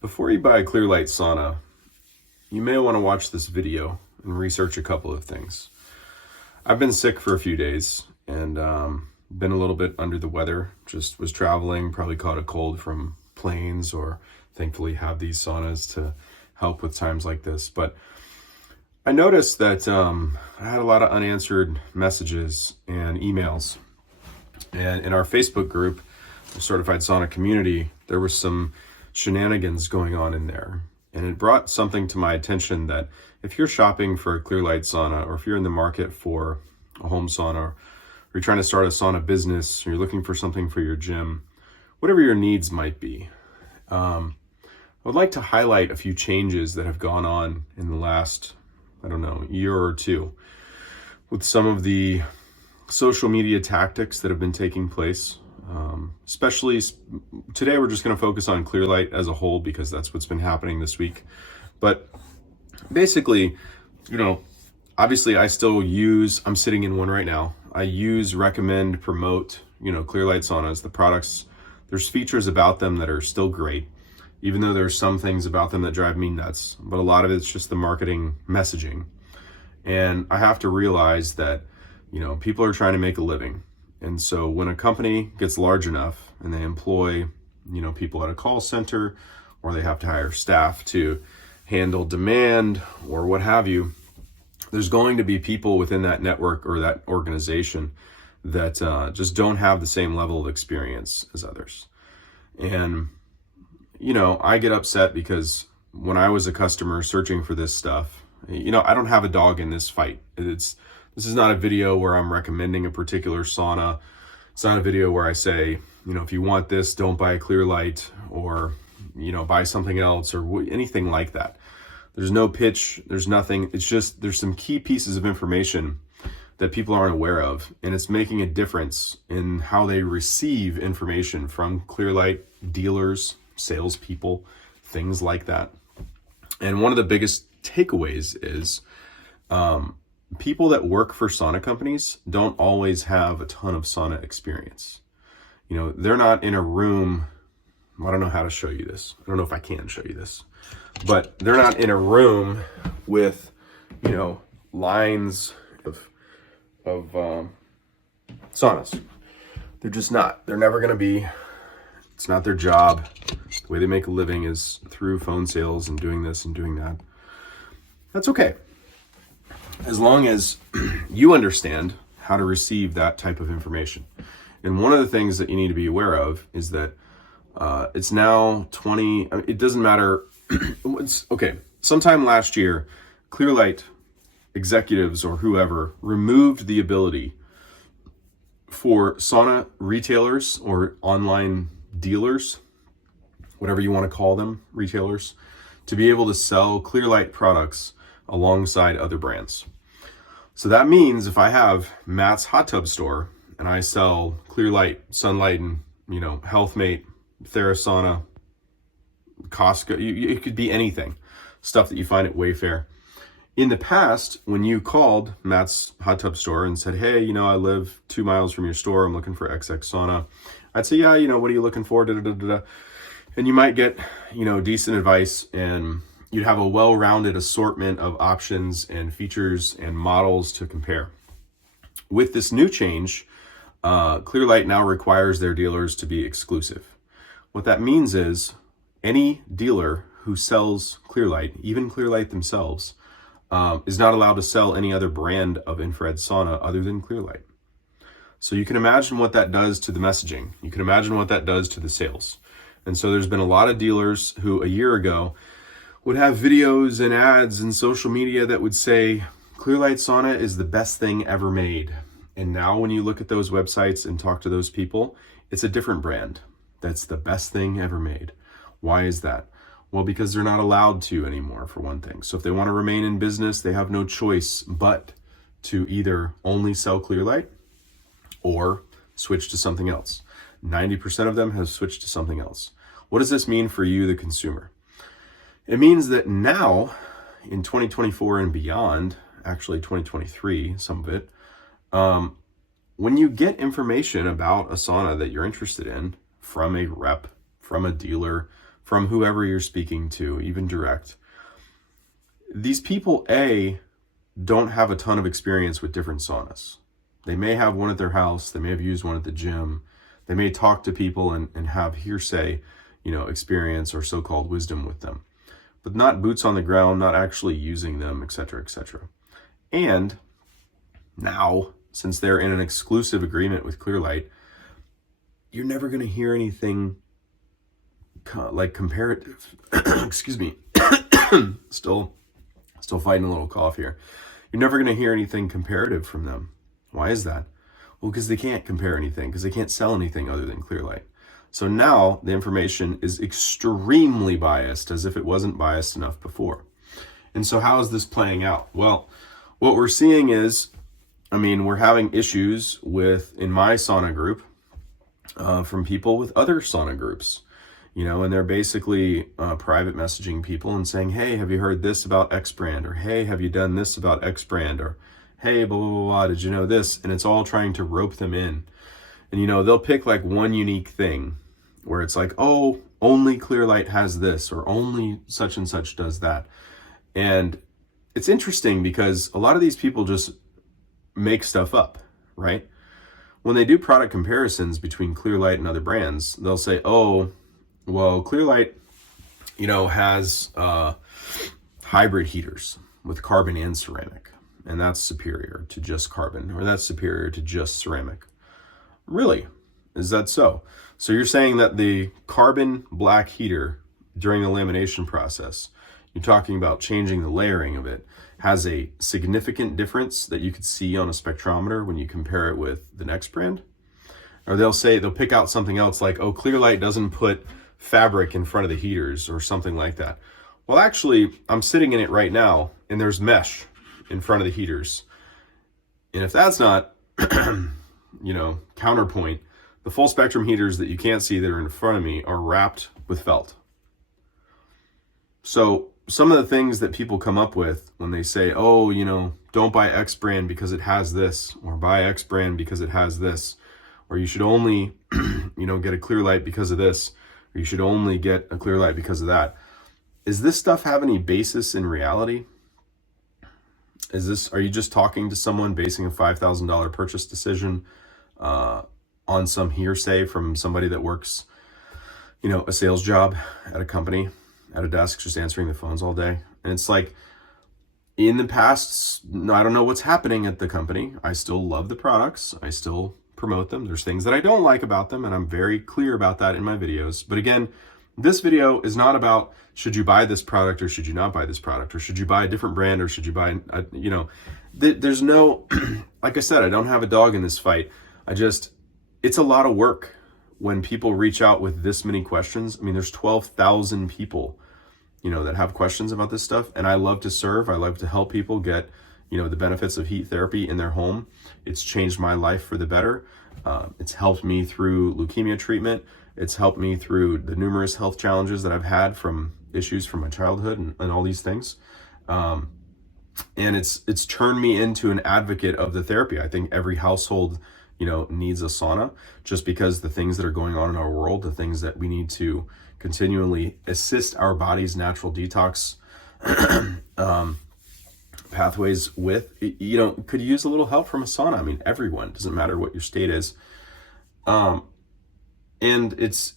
Before you buy a Clearlight Sauna, you may want to watch this video and research a couple of things. I've been sick for a few days and been a little bit under the weather. Just was traveling, probably caught a cold from planes, or thankfully have these saunas to help with times like this. But I noticed that I had a lot of unanswered messages and emails. And in our Facebook group, the Certified Sauna Community, there was some shenanigans going on in there. And it brought something to my attention that if you're shopping for a Clearlight sauna, or if you're in the market for a home sauna, or you're trying to start a sauna business, or you're looking for something for your gym, whatever your needs might be, I would like to highlight a few changes that have gone on in the last, year or two with some of the social media tactics that have been taking place. Especially today, we're just going to focus on Clearlight as a whole because that's what's been happening this week. But basically, obviously I'm sitting in one right now. I use, recommend, promote, Clearlight saunas, the products. There's features about them that are still great, even though there's some things about them that drive me nuts. But a lot of it's just the marketing messaging. And I have to realize that, people are trying to make a living. And so when a company gets large enough and they employ, people at a call center, or they have to hire staff to handle demand or what have you, there's going to be people within that network or that organization that just don't have the same level of experience as others. And, I get upset because when I was a customer searching for this stuff, I don't have a dog in this fight. This is not a video where I'm recommending a particular sauna. It's not a video where I say, if you want this, don't buy a Clearlight, or, buy something else, or anything like that. There's no pitch. There's nothing. It's just, there's some key pieces of information that people aren't aware of, and it's making a difference in how they receive information from Clearlight dealers, salespeople, things like that. And one of the biggest takeaways is, people that work for sauna companies don't always have a ton of sauna experience. They're not in a room. I don't know how to show you this. I don't know if I can show you this, but they're not in a room with, lines of saunas. They're just not. They're never going to be. It's not their job. The way they make a living is through phone sales and doing this and doing that. That's okay, as long as you understand how to receive that type of information. And one of the things that you need to be aware of is that it's now it doesn't matter. Sometime last year, Clearlight executives or whoever removed the ability for sauna retailers or online dealers, whatever you want to call them, retailers, to be able to sell Clearlight products alongside other brands. So that means if I have Matt's hot tub store and I sell Clearlight, Sunlight, and HealthMate, Therasana, Costco, it could be anything, stuff that you find at Wayfair. In the past, when you called Matt's hot tub store and said, hey, I live 2 miles from your store, I'm looking for XX sauna, I'd say, yeah, what are you looking for? And you might get, decent advice, and you'd have a well-rounded assortment of options and features and models to compare. With this new change, Clearlight now requires their dealers to be exclusive. What that means is any dealer who sells Clearlight, even Clearlight themselves, is not allowed to sell any other brand of infrared sauna other than Clearlight. So you can imagine what that does to the messaging. You can imagine what that does to the sales. And so there's been a lot of dealers who a year ago would have videos and ads and social media that would say, Clearlight sauna is the best thing ever made. And now when you look at those websites and talk to those people, it's a different brand. That's the best thing ever made. Why is that? Well, because they're not allowed to anymore, for one thing. So if they want to remain in business, they have no choice but to either only sell Clearlight or switch to something else. 90% of them have switched to something else. What does this mean for you, the consumer? It means that now, in 2024 and beyond, actually 2023, some of it, when you get information about a sauna that you're interested in from a rep, from a dealer, from whoever you're speaking to, even direct. These people, don't have a ton of experience with different saunas. They may have one at their house, they may have used one at the gym, they may talk to people and have hearsay, experience or so-called wisdom with them, but not boots on the ground, not actually using them, etc., etc. And now, since they're in an exclusive agreement with Clearlight, you're never going to hear anything like comparative. Excuse me. Still fighting a little cough here. You're never going to hear anything comparative from them. Why is that? Well, because they can't compare anything, because they can't sell anything other than Clearlight. So now the information is extremely biased, as if it wasn't biased enough before. And so how is this playing out? Well, what we're seeing is, we're having issues in my sauna group from people with other sauna groups, and they're basically private messaging people and saying, hey, have you heard this about X brand? Or, hey, have you done this about X brand? Or, hey, blah, blah, blah, blah, did you know this? And it's all trying to rope them in. And, they'll pick like one unique thing where it's like, oh, only Clearlight has this, or only such and such does that. And it's interesting because a lot of these people just make stuff up, right? When they do product comparisons between Clearlight and other brands, they'll say, oh, well, Clearlight, has hybrid heaters with carbon and ceramic, and that's superior to just carbon, or that's superior to just ceramic. Really? Is that so? So you're saying that the carbon black heater during the lamination process, you're talking about changing the layering of it, has a significant difference that you could see on a spectrometer when you compare it with the next brand? Or they'll pick out something else like, oh, Clearlight doesn't put fabric in front of the heaters or something like that. Well, actually, I'm sitting in it right now and there's mesh in front of the heaters. And if that's not, counterpoint, the full spectrum heaters that you can't see that are in front of me are wrapped with felt. So some of the things that people come up with when they say, oh, don't buy X brand because it has this, or buy X brand because it has this, or you should only, get a Clearlight because of this, or you should only get a Clearlight because of that. Is this stuff have any basis in reality? Are you just talking to someone basing a $5,000 purchase decision on some hearsay from somebody that works, a sales job at a company, at a desk, just answering the phones all day? And it's like, in the past, I don't know what's happening at the company. I still love the products. I still promote them. There's things that I don't like about them, and I'm very clear about that in my videos. But again, this video is not about should you buy this product or should you not buy this product, or should you buy a different brand or should you buy, there's no, like I said, I don't have a dog in this fight. It's a lot of work when people reach out with this many questions. There's 12,000 people, that have questions about this stuff. And I love to serve. I love to help people get, the benefits of heat therapy in their home. It's changed my life for the better. It's helped me through leukemia treatment. It's helped me through the numerous health challenges that I've had from issues from my childhood and all these things. And it's turned me into an advocate of the therapy. I think every household, needs a sauna, just because the things that are going on in our world, the things that we need to continually assist our body's natural detox pathways with, could use a little help from a sauna. Everyone, doesn't matter what your state is. And it's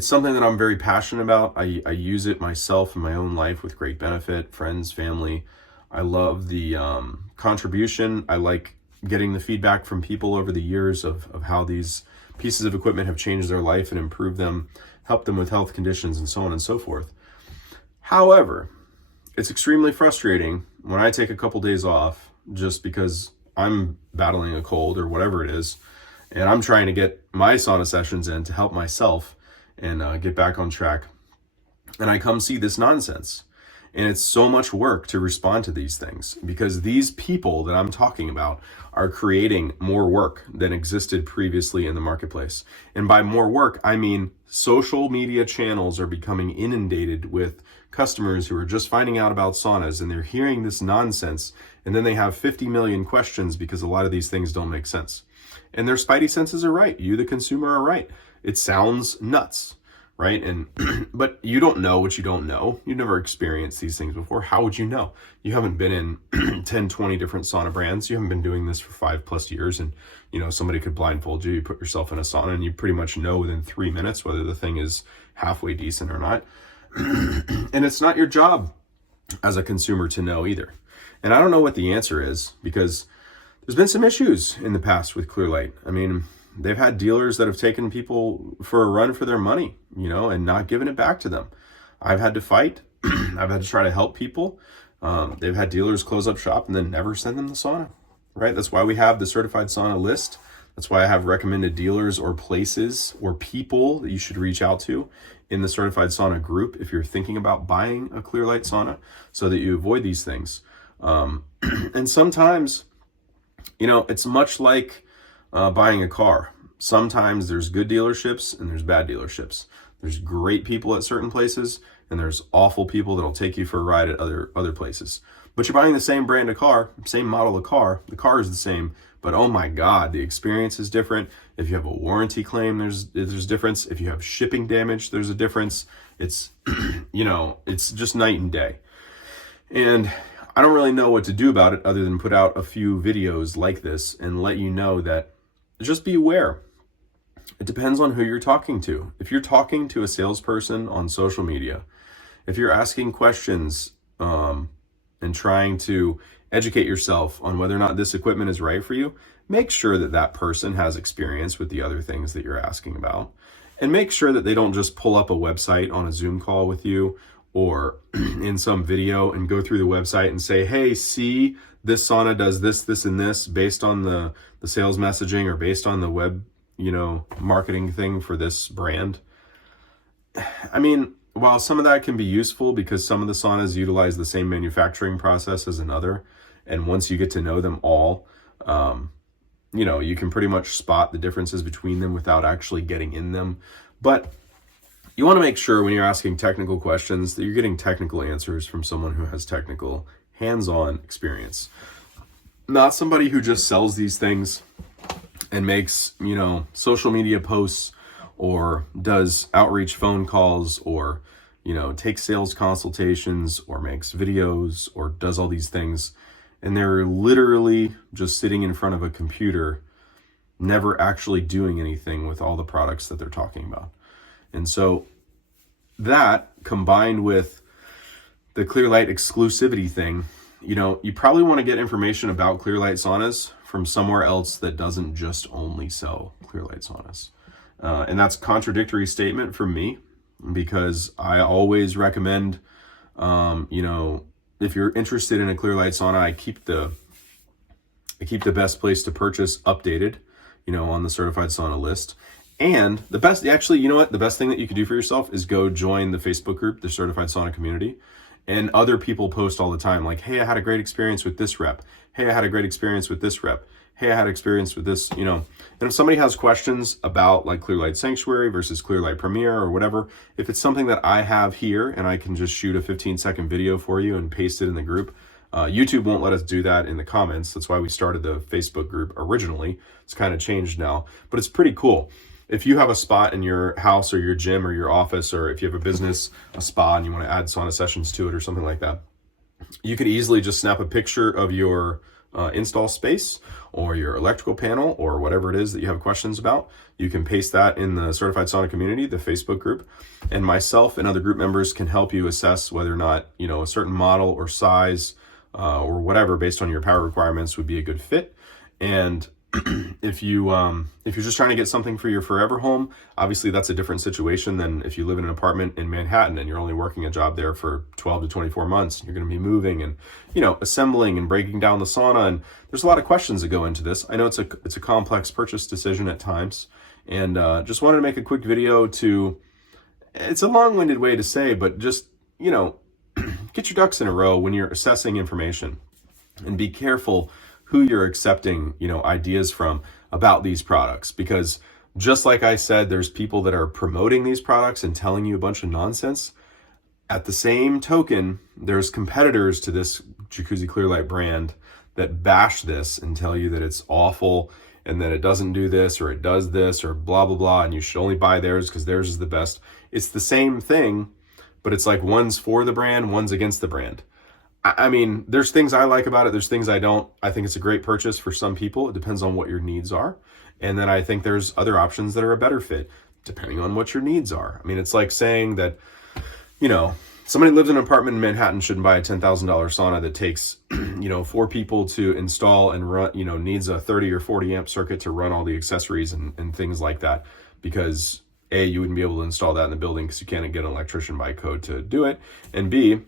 something that I'm very passionate about. I use it myself in my own life with great benefit, friends, family. I love the contribution. I like getting the feedback from people over the years of how these pieces of equipment have changed their life and improved them, helped them with health conditions and so on and so forth. However, it's extremely frustrating when I take a couple days off just because I'm battling a cold or whatever it is, and I'm trying to get my sauna sessions in to help myself and get back on track. And I come see this nonsense. And it's so much work to respond to these things because these people that I'm talking about are creating more work than existed previously in the marketplace. And by more work, I mean social media channels are becoming inundated with customers who are just finding out about saunas, and they're hearing this nonsense, and then they have 50 million questions because a lot of these things don't make sense. And their spidey senses are right. You, the consumer, are right. It sounds nuts. right? And but you don't know what you don't know. You've never experienced these things before. How would you know? You haven't been in 10, 20 different sauna brands. You haven't been doing this for 5+ years, and somebody could blindfold you. You put yourself in a sauna and you pretty much know within 3 minutes whether the thing is halfway decent or not. And it's not your job as a consumer to know either. And I don't know what the answer is, because there's been some issues in the past with Clearlight. I mean, they've had dealers that have taken people for a run for their money, and not given it back to them. I've had to fight. I've had to try to help people. They've had dealers close up shop and then never send them the sauna, right? That's why we have the certified sauna list. That's why I have recommended dealers or places or people that you should reach out to in the certified sauna group if you're thinking about buying a Clearlight sauna, so that you avoid these things. And sometimes, it's much like buying a car. Sometimes there's good dealerships and there's bad dealerships. There's great people at certain places and there's awful people that'll take you for a ride at other places. But you're buying the same brand of car, same model of car. The car is the same, but oh my God, the experience is different. If you have a warranty claim, there's difference. If you have shipping damage, there's a difference. It's, it's just night and day. And I don't really know what to do about it other than put out a few videos like this and let you know that just be aware. It depends on who you're talking to. If you're talking to a salesperson on social media, if you're asking questions and trying to educate yourself on whether or not this equipment is right for you, make sure that that person has experience with the other things that you're asking about. And make sure that they don't just pull up a website on a Zoom call with you or in some video and go through the website and say, hey, see, this sauna does this, this, and this based on the sales messaging or based on the web, marketing thing for this brand. I mean, while some of that can be useful because some of the saunas utilize the same manufacturing process as another, and once you get to know them all, you can pretty much spot the differences between them without actually getting in them. But you want to make sure when you're asking technical questions that you're getting technical answers from someone who has technical hands-on experience. Not somebody who just sells these things and makes, social media posts or does outreach phone calls or, takes sales consultations or makes videos or does all these things. And they're literally just sitting in front of a computer, never actually doing anything with all the products that they're talking about. And so that combined with the Clearlight exclusivity thing, you probably want to get information about Clearlight saunas from somewhere else that doesn't just only sell Clearlight saunas. And that's a contradictory statement from me, because I always recommend, if you're interested in a Clearlight sauna, I keep the best place to purchase updated, on the certified sauna list. And the best, actually, the best thing that you could do for yourself is go join the Facebook group, the Certified Sauna Community. And other people post all the time, like, hey, I had a great experience with this rep. Hey, I had a great experience with this rep. Hey, I had experience with this, And if somebody has questions about like Clearlight Sanctuary versus Clearlight Premier or whatever, if it's something that I have here and I can just shoot a 15-second video for you and paste it in the group, YouTube won't let us do that in the comments. That's why we started the Facebook group originally. It's kind of changed now, but it's pretty cool. If you have a spot in your house or your gym or your office, or if you have a business, a spa, and you want to add sauna sessions to it or something like that, you could easily just snap a picture of your install space or your electrical panel or whatever it is that you have questions about. You can paste that in the Certified Sauna Community, the Facebook group, and myself and other group members can help you assess whether or not, a certain model or size or whatever based on your power requirements would be a good fit. And if you're just trying to get something for your forever home, obviously that's a different situation than if you live in an apartment in Manhattan and you're only working a job there for 12 to 24 months. You're going to be moving and, assembling and breaking down the sauna. And there's a lot of questions that go into this. I know it's a complex purchase decision at times, and just wanted to make a quick video it's a long-winded way to say, but just, get your ducks in a row when you're assessing information, and be careful who you're accepting, ideas from about these products. Because just like I said, there's people that are promoting these products and telling you a bunch of nonsense. At the same token, there's competitors to this Jacuzzi Clearlight brand that bash this and tell you that it's awful and then it doesn't do this, or it does this, or blah, blah, blah, and you should only buy theirs because theirs is the best. It's the same thing, but it's like one's for the brand, one's against the brand. I mean, there's things I like about it. There's things I don't. I think it's a great purchase for some people. It depends on what your needs are. And then I think there's other options that are a better fit depending on what your needs are. I mean, it's like saying that, somebody lives in an apartment in Manhattan shouldn't buy a $10,000 sauna that takes, 4 people to install and run, needs a 30 or 40 amp circuit to run all the accessories and things like that. Because A, you wouldn't be able to install that in the building because you can't get an electrician by code to do it. And B,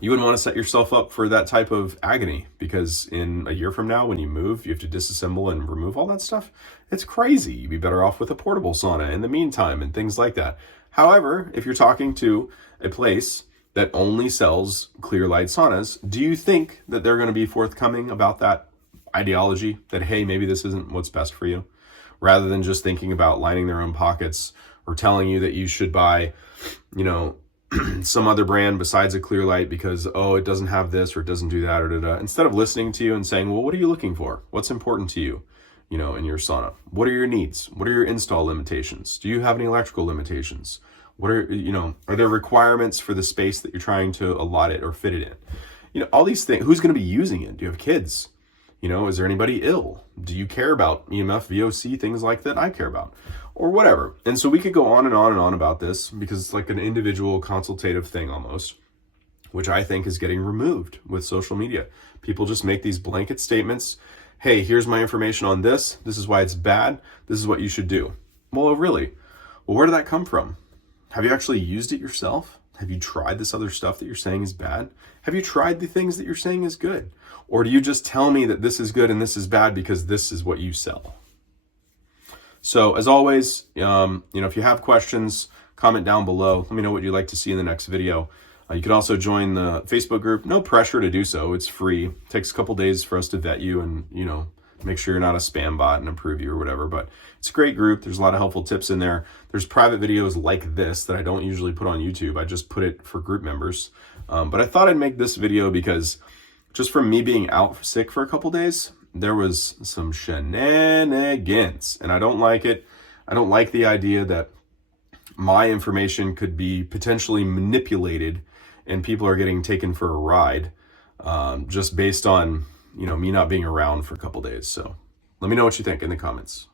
you wouldn't want to set yourself up for that type of agony, because in a year from now, when you move, you have to disassemble and remove all that stuff. It's crazy. You'd be better off with a portable sauna in the meantime and things like that. However, if you're talking to a place that only sells Clearlight saunas, do you think that they're going to be forthcoming about that ideology that, hey, maybe this isn't what's best for you, rather than just thinking about lining their own pockets or telling you that you should buy, some other brand besides a Clearlight because, it doesn't have this or it doesn't do that, or da-da. Instead of listening to you and saying, well, what are you looking for? What's important to you, in your sauna? What are your needs? What are your install limitations? Do you have any electrical limitations? What are there requirements for the space that you're trying to allot it or fit it in? All these things. Who's going to be using it? Do you have kids? Is there anybody ill? Do you care about EMF, VOC, things like that I care about? Or whatever. And so we could go on and on and on about this because it's like an individual consultative thing almost, which I think is getting removed with social media. People just make these blanket statements. Hey, here's my information on this. This is why it's bad. This is what you should do. Well, really? Well, where did that come from? Have you actually used it yourself? Have you tried this other stuff that you're saying is bad? Have you tried the things that you're saying is good? Or do you just tell me that this is good and this is bad because this is what you sell? So as always, if you have questions, comment down below. Let me know what you'd like to see in the next video. You can also join the Facebook group. No pressure to do so. It's free. It takes a couple days for us to vet you and, make sure you're not a spam bot and approve you or whatever. But it's a great group. There's a lot of helpful tips in there. There's private videos like this that I don't usually put on YouTube. I just put it for group members. But I thought I'd make this video because just from me being out sick for a couple days, there was some shenanigans, and I don't like it. I don't like the idea that my information could be potentially manipulated and people are getting taken for a ride just based on, me not being around for a couple days. So let me know what you think in the comments.